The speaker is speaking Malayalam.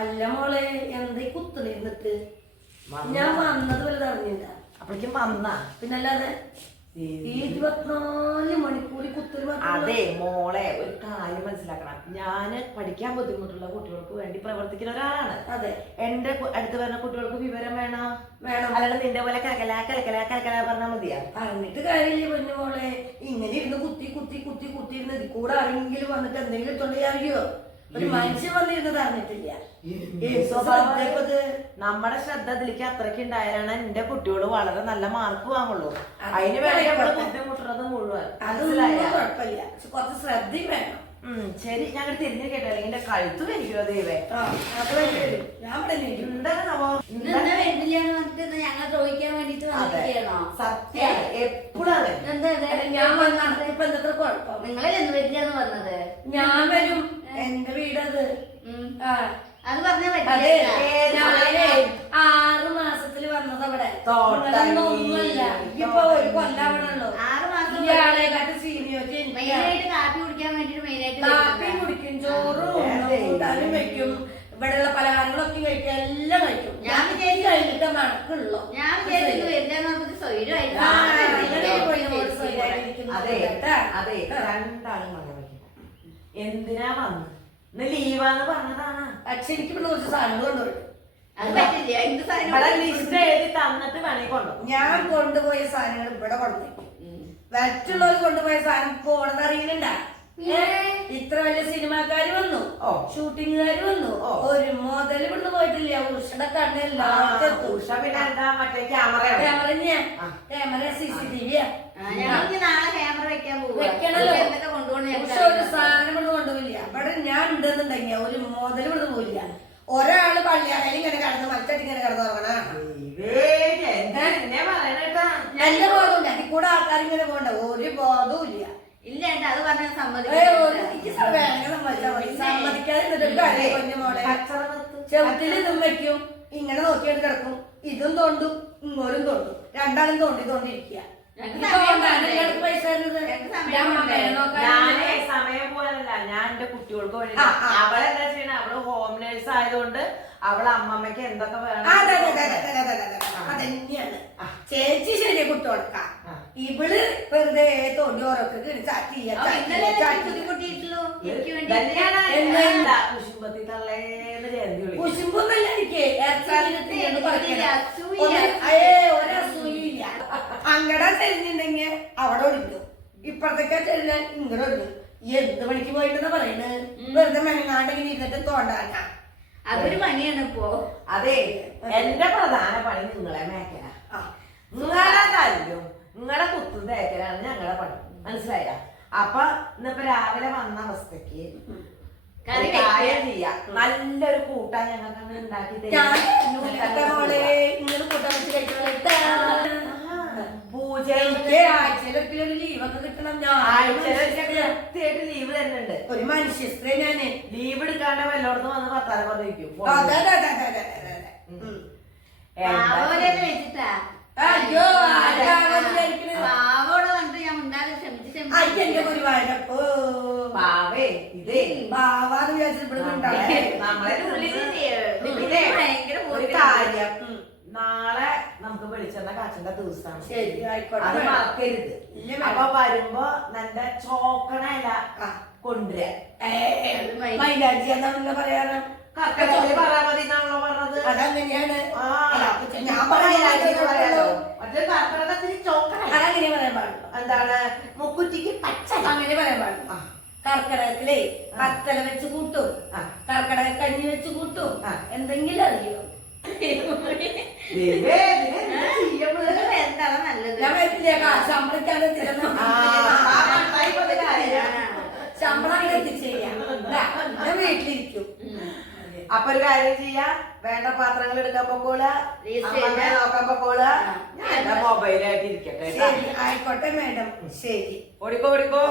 അല്ല മോളെ എന്താ കുത്തുന്നിരുന്നിട്ട് ഞാൻ വന്നത് വലുത് അറിഞ്ഞില്ല. അപ്പോഴേക്കും വന്നാ പിന്നല്ലാതെ ഈ 24 മണിക്കൂർ കുത്തല്. അതെ മോളെ, ഒരു കാര്യം മനസ്സിലാക്കണം. ഞാന് പഠിക്കാൻ ബുദ്ധിമുട്ടുള്ള കുട്ടികൾക്ക് വേണ്ടി പ്രവർത്തിക്കുന്ന ഒരാളാണ്. അതെ, എന്റെ അടുത്ത് വരുന്ന കുട്ടികൾക്ക് വിവരം വേണം. വേണം. അല്ലാതെ നിന്റെ പോലെ കലക്കല പറഞ്ഞാൽ മതിയാ? പറഞ്ഞിട്ട് കാര്യമില്ല പൊന്നു മോളെ. ഇങ്ങനെ ഇരുന്ന് കുത്തി ഇരുന്ന് ഇതിൽ കൂടെ ആരെങ്കിലും വന്നിട്ട് എന്തെങ്കിലും ഇട്ടുണ്ടെങ്കിൽ അറിയോ? ഒരു മനുഷ്യൻ വന്നിരുന്നത് അറിഞ്ഞിട്ടില്ല. നമ്മുടെ ശ്രദ്ധ ഇതിലേക്ക് അത്രയ്ക്ക് ഉണ്ടായാലാണ് എന്റെ കുട്ടിയോട് വളരെ നല്ല മാർക്ക് വാങ്ങുള്ളൂ. അതിന് വേണ്ടി നമ്മള് ബുദ്ധിമുട്ടുന്നത് മുഴുവൻ. അതൊന്നും കുഴപ്പമില്ല, കുറച്ച് ശ്രദ്ധയും വേണം. ശരി, ഞങ്ങൾ തിരിഞ്ഞു കേട്ടോ, അല്ലെങ്കിൽ എന്റെ കഴുത്ത് വരികയോ ദൈവേ. ഞങ്ങൾ ചോദിക്കാൻ വേണ്ടിട്ട് സത്യം എപ്പോഴാണ് ഞാൻ വന്നത്. ഇപ്പൊ എന്തൊക്കെ കുഴപ്പം? നിങ്ങളെ എന്ന് വരില്ലാന്ന് പറഞ്ഞത്. ഞാൻ വരും, എന്റെ വീടത്. അത് പറഞ്ഞാ അതെ, ഞാനേ 6 മാസത്തില് വന്നത് അവിടെ. ഒന്നുമല്ല, ഇപ്പൊ ഒരു കൊല്ലാവണല്ലോ. 6 മാസം ഇയാളെക്കാട്ട് സീനിയോറിറ്റി. മെയിനായിട്ട് കാപ്പി കുടിക്കാൻ വേണ്ടിട്ട് മെയിനായിട്ട് കാപ്പി കുടിക്കും, ചോറും കൂട്ടാനും വെക്കും, ഇവിടെയുള്ള പലഹാരങ്ങളൊക്കെ കഴിക്കും, എല്ലാം കഴിക്കും. ഞാൻ വിചാരിച്ചു കഴിഞ്ഞിട്ട് മണക്കുള്ളൂ. ഞാൻ വിചാരിച്ചു വരില്ലാന്ന് പറഞ്ഞത് സ്വൈരമായിട്ട്. അതെ, രണ്ടാളും മഴ വയ്ക്കും. എന്തിനാ വന്നു? ലീവാന്ന് പറഞ്ഞതാണ്. പക്ഷെ എനിക്ക് ഇവിടെ കുറച്ച് സാധനങ്ങൾ കൊണ്ടുപോയി. അത് പറ്റില്ല. എന്ത് സാധനം ലിസ്റ്റ് എഴുതി തന്നിട്ട് വേണമെങ്കിൽ കൊണ്ടുപോകും. ഞാൻ കൊണ്ടുപോയ സാധനങ്ങൾ ഇവിടെ കൊണ്ടുപോയി. മറ്റുള്ളവർ കൊണ്ടുപോയ സാധനം പോണെന്ന് അറിയുന്നുണ്ടാ? ഇത്ര വലിയ സിനിമാക്കാര് വന്നു, ഷൂട്ടിങ്ങുകാര് വന്നു, ഒരു മുതൽ ഇവിടുന്ന് പോയിട്ടില്ല. ഉഷയുടെ കണ്ണില്ല. ക്യാമറ CCTV നാളെ ക്യാമറ വെക്കാൻ വെക്കണല്ലോ. പക്ഷെ ഒരു സാധനം ഇവിടുന്ന് കൊണ്ടുപോയില്ല. ഇവിടെ ഞാൻ ഉണ്ടെന്നുണ്ടെങ്കിൽ ഒരു മുതൽ ഇവിടുന്ന് പോയില്ല. ഒരാള് പള്ളിയായാലും ഇങ്ങനെ കടന്ന് മറ്റടി ഇങ്ങനെ കിടന്നു തുടങ്ങണ നല്ല ബോധമുണ്ട്. അതിൽ കൂടെ ആൾക്കാർ ഇങ്ങനെ പോകണ്ട, ഒരു ബോധവും ഇല്ല. ഇല്ല, അത് പറഞ്ഞ സമ്മതിക്കാതെ മോളെ. ചെറുത്തിൽ ഇതും വെക്കും, ഇങ്ങനെ നോക്കിയിട്ട് കിടക്കും. ഇതും തോണ്ടും, ഇങ്ങോട്ടും തോണ്ടും. രണ്ടാളും തോണ്ടിരിക്കുക. പൈസ സമയം പോകാനല്ല, ഞാൻ എന്റെ കുട്ടികൾക്ക് വേണ്ടി. അവളെന്താ ചെയ്യണ? അവള് ഹോം നേഴ്സ് ആയതുകൊണ്ട് അവളെ അമ്മമ്മക്ക് എന്തൊക്കെ വേണം അതന്നെയാണ്. ചേച്ചി ശരിയെ കുട്ടികൾക്കാ. ഇവള് വെറുതെ തോണ്ടി ഓരോക്കെ കുശുമ്പൊന്നല്ല എനിക്ക്. ഒരസൂയില്ല. അങ്ങടെ ചെരിഞ്ഞിട്ടുണ്ടെങ്കിൽ അവിടെ ഒഴിഞ്ഞു, ഇപ്പഴത്തേക്കാ ചെരിഞ്ഞാൽ ഇങ്ങടെ ഒഴിഞ്ഞു. എന്ത് പണിക്ക് പോയിട്ടെന്നാ പറയുന്നത്? വെറുതെ മെനങ്ങാണ്ടെങ്കിൽ ഇരുന്നിട്ട് തോണ്ടാനാ. അതൊരു പണിയാണ് ഇപ്പോ. അതെ, എന്റെ പ്രധാന പണി നിങ്ങളെ മേക്കല. നിങ്ങളെ തല്ലും നിങ്ങളെ കുത്തും തേക്കലാണ് ഞങ്ങളുടെ പണി. മനസ്സിലായ? അപ്പൊ ഇന്നിപ്പോ രാവിലെ വന്ന അവസ്ഥക്ക് കാര്യം ചെയ്യാം. നല്ലൊരു കൂട്ടാൻ ഞങ്ങൾക്ക് അങ്ങനെ ഉണ്ടാക്കി ആഴ്ചയിലൊക്കെ ലീവൊക്കെ കിട്ടണം. കൃത്യമായിട്ട് ലീവ് തരുന്നുണ്ട്. ഒരു മനുഷ്യ സ്ത്രീ ഞാന് ലീവ് എടുക്കാണ്ട് വല്ലോടത്ത് വന്ന് വർത്താനം പറഞ്ഞിരിക്കും. വെച്ചിട്ടാ അയ്യോ പാവോട് കണ്ടിട്ട് ഞാൻ ഉണ്ടാകും. ക്ഷമിച്ച് എന്റെ ഗുരുവായൂരപ്പോ പാവേ, ഇതേ പാവാന്ന് വിചാരിച്ചിട്ട് ഒരു കാര്യം, നാളെ നമുക്ക് വെളിച്ചെണ്ണ കാച്ചേണ്ട ദിവസമാണ്. ശരി, ആയിക്കോട്ടെ. അത് മറക്കരുത്. അപ്പൊ വരുമ്പോ നല്ല ചോക്കണല്ല കൊണ്ടുവരാ. മൈലാഞ്ചി എന്താ പറയാറ്? കർക്കച്ചോളി പറയാൻ മതി എന്നാണല്ലോ പറഞ്ഞത്. അതങ്ങനെയാണ്. ഞാൻ പറയാലോ. മറ്റേ കർക്കടകത്തിന് ചോക്കണ അതങ്ങനെ പറയാൻ പാടില്ല. എന്താണ്? മുക്കുറ്റിക്ക് പച്ച അങ്ങനെ പറയാൻ പാടില്ല. കർക്കിടകത്തിലേ പത്തല വെച്ച് കൂട്ടും, കർക്കിടക കഞ്ഞി വെച്ച് കൂട്ടും. എന്തെങ്കിലും അറിയോ? എന്താണ് നല്ലത്? ഞാൻ പറ്റില്ല. ശമ്പളം എത്തിച്ചേരാം. ഞാൻ വീട്ടിലിരിക്കും. അപ്പൊ ഒരു കാര്യം ചെയ്യാം, വേണ്ട പാത്രങ്ങൾ എടുക്കാൻ പൊക്കോള, നോക്കാൻ പൊക്കോള. ഞാൻ മൊബൈലായിട്ട് ഇരിക്കട്ടെ. ആയിക്കോട്ടെ മാഡം. ശരി, ഓടിക്കോ.